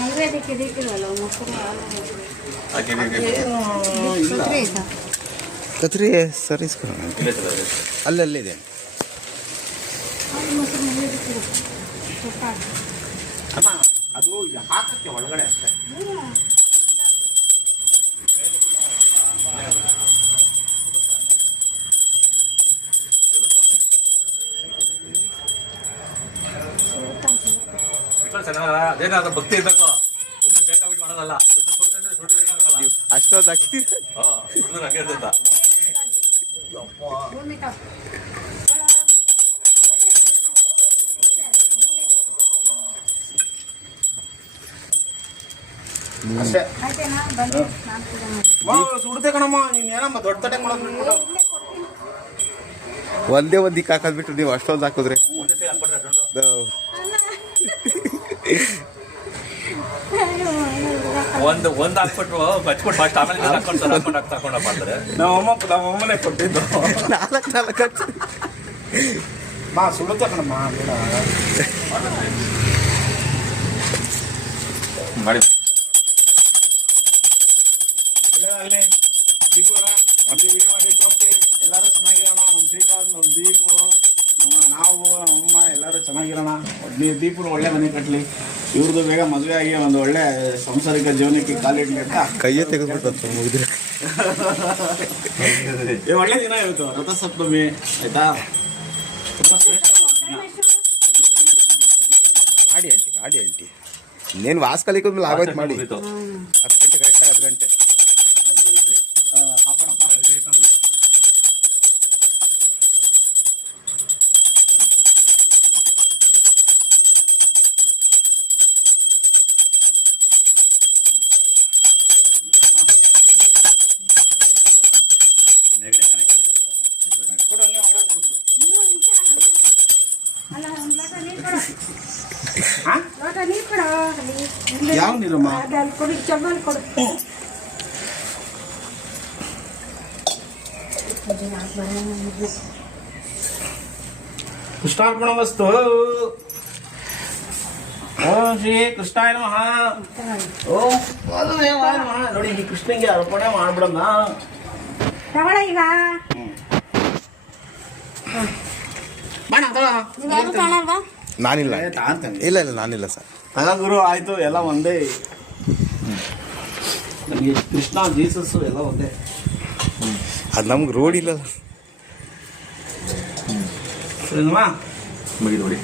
ನೈವೇದ್ಯಕ್ಕೆ ಇಟ್ಟಿರಲ್ಲ ಮೊಸರು ಕತ್ರಿ ಸರಿ ಅಲ್ಲಲ್ಲಿದೆ ಅದು ಹಾಕಕ್ಕೆ ಒಳಗಡೆ ಅಷ್ಟೇ. ಅದೇನಾದ್ರೂ ಭಕ್ತಿ ಇರ್ಬೇಕು, ಬೇಕಾಬಿಟ್ಟು ಮಾಡೋದಲ್ಲ. ಅಷ್ಟೊಂದು ಹಾಕಿ ಹಂಗೆ ಇರ್ತೈತ. ಅಷ್ಟೇ ಸುಡ್ತೆ ಕಣಮ್ಮ. ನೀನ್ ಏನಮ್ಮ ದೊಡ್ಡ ತಟ್ಟೆ ಮಾಡೋದು? ಒಂದೇ ಒಂದಿಕ್ಕೆ ಹಾಕೋದ್ಬಿಟ್ಟು ನೀವು ಅಷ್ಟೊಂದು ಹಾಕಿದ್ರೆ ಒಂದ್ ಹಾಕ್ಬಿಟ್ರು ಹಚ್ಬಿಟ್ಟು ಫಸ್ಟ್ ಆಮೇಲೆ ತಗೊಂಡು ಮಾಡ್ತಾರೆ. ನಮ್ಮಮ್ಮನೇ ಕೊಟ್ಟಿದ್ದು. ನಾಲ್ಕು ಹಚ್ಚಿ ಮಾ ಸುಡುತ್ತೆ ಕಣಮ್ಮ. ಮಾಡಿ ಎಲ್ಲರೂ ಚೆನ್ನಾಗಿರೋಣ. ನಮ್ಮ ಶ್ರೀಕಾಂತ್, ನಮ್ಮ ದೀಪು, ನಾವು ನಮ್ಮಮ್ಮ ಎಲ್ಲರೂ ಚೆನ್ನಾಗಿರೋಣ. ದೀಪನ ಒಳ್ಳೆ ಮನೆ ಕಟ್ಟಲಿ. ಇವ್ರದ್ದು ಬೇಗ ಮದುವೆ ಆಗಿ ಒಂದು ಒಳ್ಳೆ ಸಂಸಾರಿಕ ಜೀವನಕ್ಕೆ ಕಾಲಿಡ್ಲಿ ಅಂತ ಕೈಯೇ ತೆಗೆದ್ಬಿಟ್ಟು ಮುಗಿದ್ರೆ ಒಳ್ಳೆ ದಿನ ಇವತ್ತು ರಥಸಪ್ತಮಿ. ಆಯ್ತಾ? ತುಂಬ ಶ್ರೇಷ್ಠ ಮಾಡಿ ಆಂಟಿ ಇನ್ನೇನು ವಾಸ್ ಕಲಿಕೋದ್ಮೇಲೆ ಆಗೋಯ್ತು ಮಾಡಿ. 10 ಗಂಟೆ ಕರೆಕ್ಟಾಗಿ 10 ಗಂಟೆ ಯಾವ ನೀರಮ್ಮ? ಕೃಷ್ಣಾರ್ಪಣಮಸ್ತು. ಓಂ ಶ್ರೀ ಕೃಷ್ಣಾಯ ನಮಃ. ಓಂ ವಾಸುದೇವಾಯ ನಮಃ. ನೋಡಿ ಈ ಕೃಷ್ಣಂಗೆ ಅರ್ಪಣೆ ಮಾಡ್ಬಿಡೋಣ. ಈಗ ನಾನಿಲ್ಲ ಇಲ್ಲ ನಾನಿಲ್ಲ ಸರ್. ಅಲ್ಲ ಗುರು, ಆಯ್ತು ಎಲ್ಲ ಒಂದೇ. ನಮಗೆ ಕೃಷ್ಣ ಜೀಸಸ್ ಎಲ್ಲ ಒಂದೇ. ಅದು ನಮ್ಗೆ ರೋಡ್ ಇಲ್ಲ ಸರಿನಮ್ಮ? ಮುಗಿದು ನೋಡಿ.